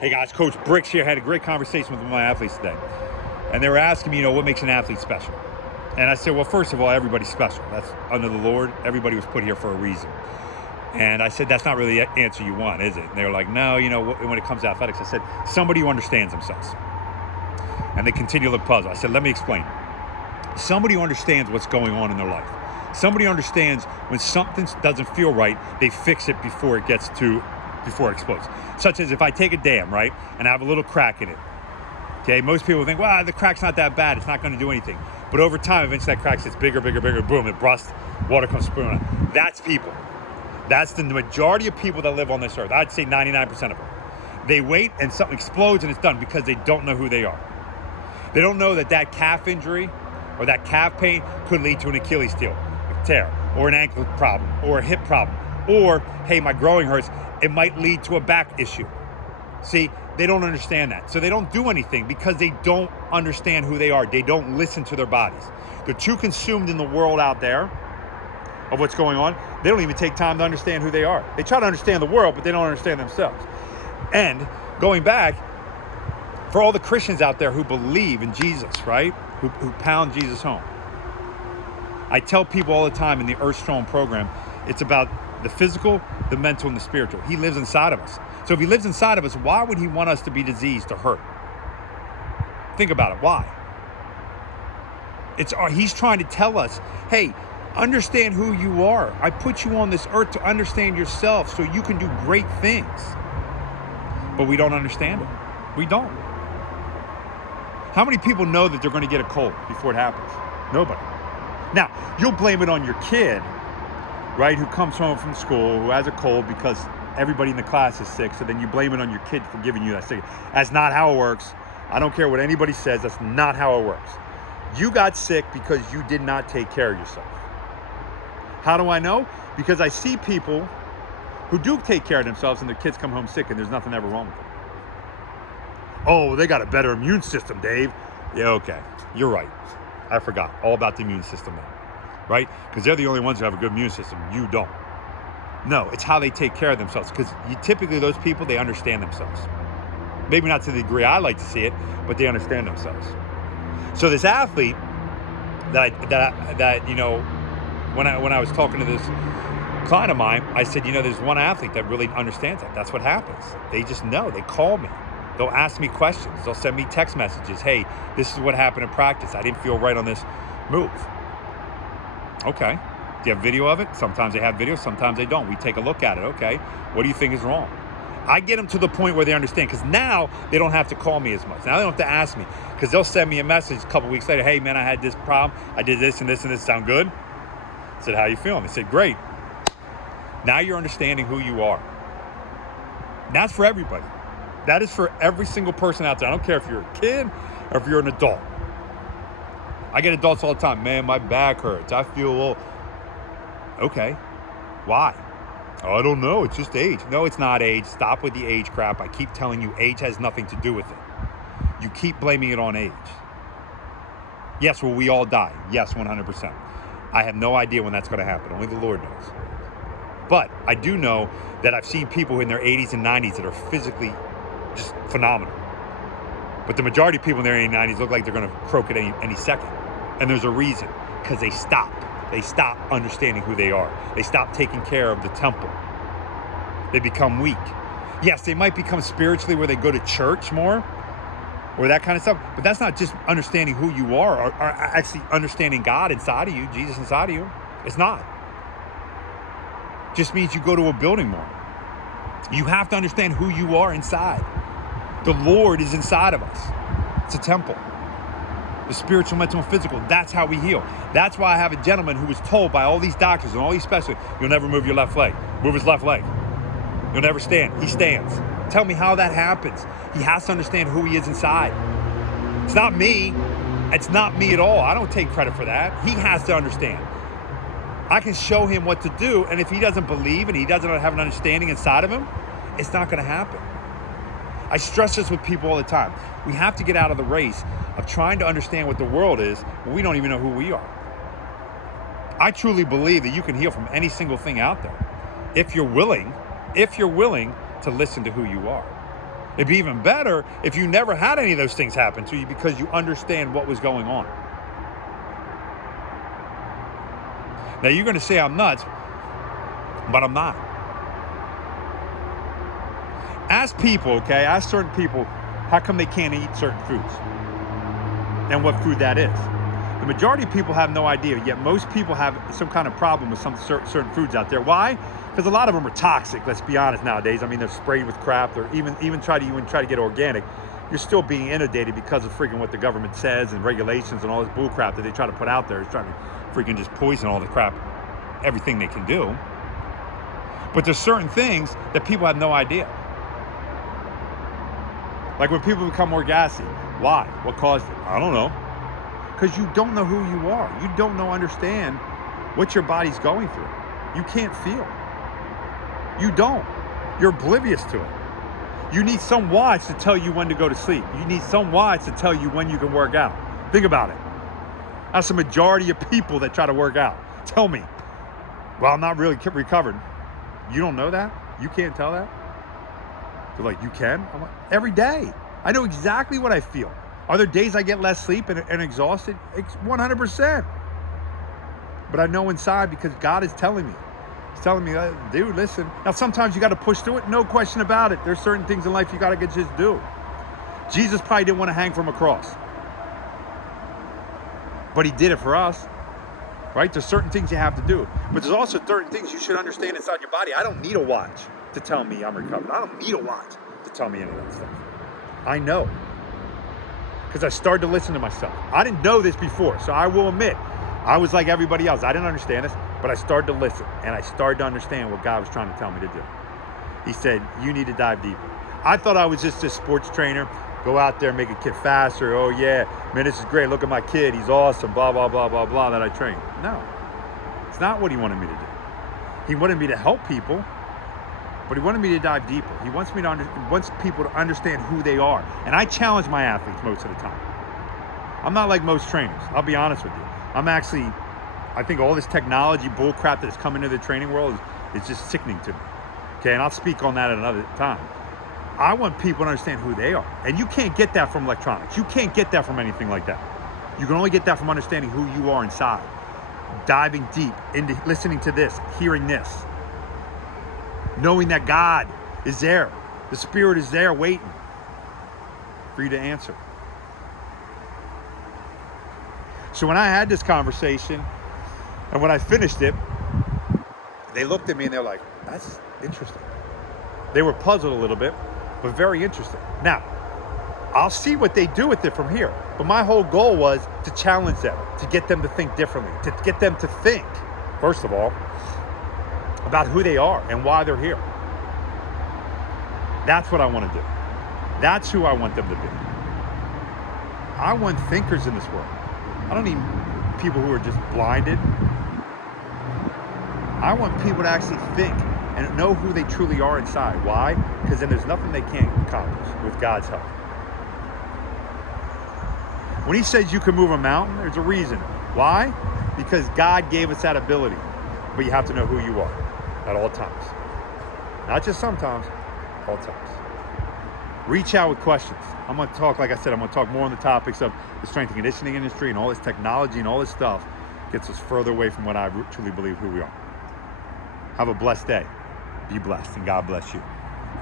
Hey guys, Coach Bricks here. Had a great conversation with one of my athletes today. And they were asking me, what makes an athlete special? And I said, well, first of all, everybody's special. That's under the Lord. Everybody was put here for a reason. And I said, that's not really the answer you want, is it? And they were like, no, when it comes to athletics, I said, somebody who understands themselves. And they continue to look puzzled. I said, let me explain. Somebody who understands what's going on in their life. Somebody who understands when something doesn't feel right, they fix it before it explodes. Such as if I take a dam, right, and I have a little crack in it. Okay, most people think, well, the crack's not that bad. It's not going to do anything. But over time, eventually that crack gets bigger, boom, it busts, water comes spewing out. That's people. That's the majority of people that live on this earth. I'd say 99% of them. They wait and something explodes and it's done because they don't know who they are. They don't know that calf injury or that calf pain could lead to an Achilles tear or an ankle problem or a hip problem. Or, hey, my growing hurts. It might lead to a back issue. See, they don't understand that. So they don't do anything because they don't understand who they are. They don't listen to their bodies. They're too consumed in the world out there of what's going on. They don't even take time to understand who they are. They try to understand the world, but they don't understand themselves. And going back, for all the Christians out there who believe in Jesus, right? Who pound Jesus home. I tell people all the time in the Earth Strong program, it's about the physical, the mental, and the spiritual. He lives inside of us. So if he lives inside of us, why would he want us to be diseased or hurt? Think about it. Why? He's trying to tell us, hey, understand who you are. I put you on this earth to understand yourself so you can do great things. But we don't understand it. We don't. How many people know that they're going to get a cold before it happens? Nobody. Now, you'll blame it on your kid, right, who comes home from school, who has a cold because everybody in the class is sick, so then you blame it on your kid for giving you that sick. That's not how it works. I don't care what anybody says. That's not how it works. You got sick because you did not take care of yourself. How do I know? Because I see people who do take care of themselves and their kids come home sick and there's nothing ever wrong with them. Oh, they got a better immune system, Dave. Yeah, okay. You're right. I forgot all about the immune system now. Right? Because they're the only ones who have a good immune system. You don't. No, it's how they take care of themselves. Because typically those people, they understand themselves. Maybe not to the degree I like to see it, but they understand themselves. So this athlete that when I was talking to this client of mine, I said, there's one athlete that really understands that. That's what happens. They just know. They call me. They'll ask me questions. They'll send me text messages. Hey, this is what happened in practice. I didn't feel right on this move. Okay. Do you have video of it? Sometimes they have video, sometimes they don't. We take a look at it. Okay. What do you think is wrong? I get them to the point where they understand, because now they don't have to call me as much. Now they don't have to ask me, because they'll send me a message a couple weeks later. Hey, man, I had this problem. I did this and this and this. Sound good? I said, how you feeling? They said, great. Now you're understanding who you are. And that's for everybody. That is for every single person out there. I don't care if you're a kid or if you're an adult. I get adults all the time. Man, my back hurts. I feel a little... Okay. Why? Oh, I don't know. It's just age. No, it's not age. Stop with the age crap. I keep telling you, age has nothing to do with it. You keep blaming it on age. Yes, will we all die? Yes, 100%. I have no idea when that's going to happen. Only the Lord knows. But I do know that I've seen people in their 80s and 90s that are physically just phenomenal. But the majority of people in their 80s and 90s look like they're going to croak at any second. And there's a reason, because they stop. They stop understanding who they are. They stop taking care of the temple. They become weak. Yes, they might become spiritually where they go to church more or that kind of stuff, but that's not just understanding who you are or actually understanding God inside of you, Jesus inside of you. It's not. It just means you go to a building more. You have to understand who you are inside. The Lord is inside of us. It's a temple. The spiritual, mental, and physical. That's how we heal. That's why I have a gentleman who was told by all these doctors and all these specialists, you'll never move your left leg. Move his left leg. You'll never stand. He stands. Tell me how that happens. He has to understand who he is inside. It's not me. It's not me at all. I don't take credit for that. He has to understand. I can show him what to do, and if he doesn't believe and he doesn't have an understanding inside of him, it's not going to happen. I stress this with people all the time. We have to get out of the race of trying to understand what the world is when we don't even know who we are. I truly believe that you can heal from any single thing out there if you're willing to listen to who you are. It'd be even better if you never had any of those things happen to you because you understand what was going on. Now, you're going to say I'm nuts, but I'm not. Ask people, okay? Ask certain people, how come they can't eat certain foods? And what food that is. The majority of people have no idea, yet most people have some kind of problem with some certain foods out there. Why? Because a lot of them are toxic, let's be honest nowadays. I mean, they're sprayed with crap. They're even try to get organic. You're still being inundated because of freaking what the government says and regulations and all this bull crap that they try to put out there. It's trying to freaking just poison all the crap, everything they can do. But there's certain things that people have no idea. Like when people become more gassy. Why? What caused it? I don't know. Because you don't know who you are. You don't understand what your body's going through. You can't feel. You don't. You're oblivious to it. You need some watch to tell you when to go to sleep. You need some watch to tell you when you can work out. Think about it. That's the majority of people that try to work out. Tell me, well, I'm not really recovered. You don't know that? You can't tell that? They're like, you can? I'm like, every day. I know exactly what I feel. Are there days I get less sleep and exhausted? 100%. But I know inside because God is telling me. He's telling me, dude, listen. Now, sometimes you got to push through it. No question about it. There's certain things in life you got to just do. Jesus probably didn't want to hang from a cross. But he did it for us. Right? There's certain things you have to do. But there's also certain things you should understand inside your body. I don't need a watch to tell me I'm recovered. I don't need a watch to tell me any of that stuff. I know. Because I started to listen to myself. I didn't know this before, so I will admit, I was like everybody else. I didn't understand this, but I started to listen, and I started to understand what God was trying to tell me to do. He said, you need to dive deeper. I thought I was just a sports trainer, go out there, make a kid faster. Oh yeah, man, this is great. Look at my kid. He's awesome, blah, blah, blah, blah, blah, that I train. No, it's not what he wanted me to do. He wanted me to help people, but he wanted me to dive deeper. He wants people to understand who they are. And I challenge my athletes most of the time. I'm not like most trainers. I'll be honest with you. I think all this technology bull crap that's come into the training world is just sickening to me. Okay, and I'll speak on that at another time. I want people to understand who they are. And you can't get that from electronics. You can't get that from anything like that. You can only get that from understanding who you are inside. Diving deep into listening to this, hearing this. Knowing that God is there. The Spirit is there waiting for you to answer. So when I had this conversation, and when I finished it, they looked at me and they're like, that's interesting. They were puzzled a little bit, but very interesting. Now, I'll see what they do with it from here. But my whole goal was to challenge them, to get them to think differently, to get them to think, first of all, about who they are and why they're here. That's what I want to do. That's who I want them to be. I want thinkers in this world. I don't need people who are just blinded. I want people to actually think and know who they truly are inside. Why? Because then there's nothing they can't accomplish with God's help. When he says you can move a mountain, there's a reason. Why? Because God gave us that ability. But you have to know who you are at all times. Not just sometimes, all times. Reach out with questions. I'm going to talk, like I said, I'm going to talk more on the topics of the strength and conditioning industry and all this technology and all this stuff gets us further away from what I truly believe who we are. Have a blessed day. Be blessed, and God bless you.